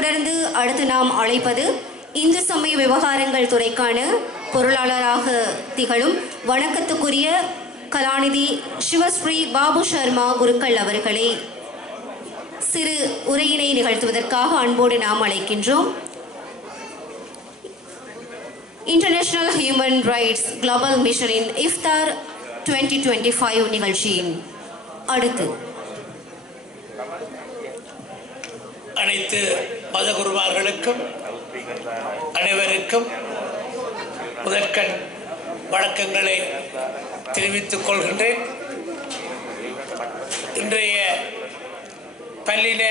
தொடர்ந்து அடுத்து நாம் அழைப்பது இந்து சமய விவகாரங்கள் துறைக்கான பொருளாளராக திகழும் வணக்கத்துக்குரிய கலாநிதி சிவஸ்ரீ பாபு சர்மா குருக்கள் அவர்களை சிறு உரையினை நிகழ்த்துவதற்காக அன்போடு நாம் அழைக்கின்றோம். இன்டர்நேஷனல் ஹியூமன் ரைட்ஸ் குளோபல் மிஷனின் இஃப்தார் 2025 நிகழ்ச்சியின் அடுத்து அனைத்து மதகுருமார்களுக்கும் அனைவருக்கும் முதற்கண் வணக்கங்களை தெரிவித்துக் கொள்கின்றேன். இன்றைய பல்லின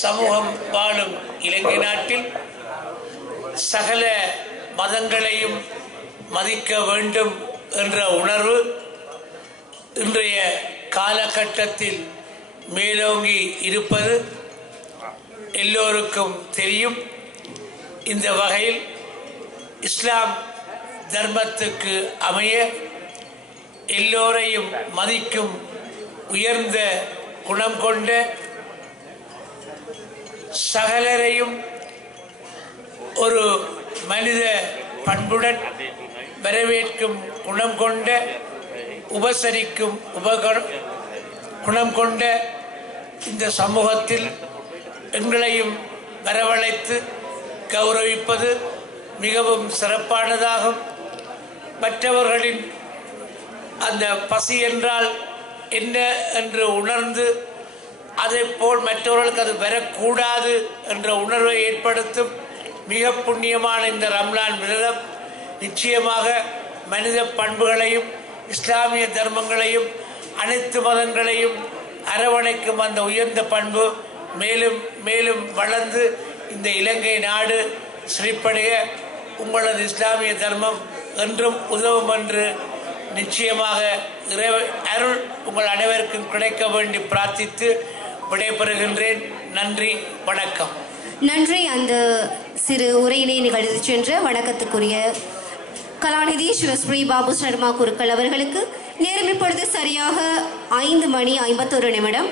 சமூகம் வாழும் இலங்கை நாட்டில் சகல மதங்களையும் மதிக்க வேண்டும் என்ற உணர்வு இன்றைய காலகட்டத்தில் மேலோங்கி இருப்பது எல்லோருக்கும் தெரியும். இந்த வகையில் இஸ்லாம் தர்மத்துக்கு அமைய எல்லோரையும் மதிக்கும் உயர்ந்த குணம் கொண்ட, சகலரையும் ஒரு மனித பண்புடன் வரவேற்கும் குணம் கொண்ட, உபசரிக்கும் குணம் கொண்ட இந்த சமூகத்தில் எங்களையும் வரவழைத்து கௌரவிப்பது மிகவும் சிறப்பானதாகும். மற்றவர்களின் அந்த பசி என்றால் என்ன என்று உணர்ந்து அதேபோல் மற்றவர்களுக்கு அது வரக்கூடாது என்ற உணர்வை ஏற்படுத்தும் மிக புண்ணியமான இந்த ரம்லான் விரதம் நிச்சயமாக மனித பண்புகளையும் இஸ்லாமிய தர்மங்களையும் அனைத்து மதங்களையும் அரவணைக்கும் அந்த உயர்ந்த பண்பு மேலும் மேலும் வளர்ந்து இந்த இலங்கை நாடு சிறப்படைய உங்களது இஸ்லாமிய தர்மம் என்றும் உதவும் என்று நிச்சயமாக அருள் உங்கள் அனைவருக்கும் கிடைக்க வேண்டி பிரார்த்தித்து விடைபெறுகின்றேன். நன்றி, வணக்கம். நன்றி. அந்த சிறு உரையினை நிகழ்த்தி சென்ற வணக்கத்துக்குரிய கலாநிதி சிவஸ்ரீ பாபு சர்மா குருக்கள் அவர்களுக்கு நேரம் இப்பொழுது சரியாக 5:51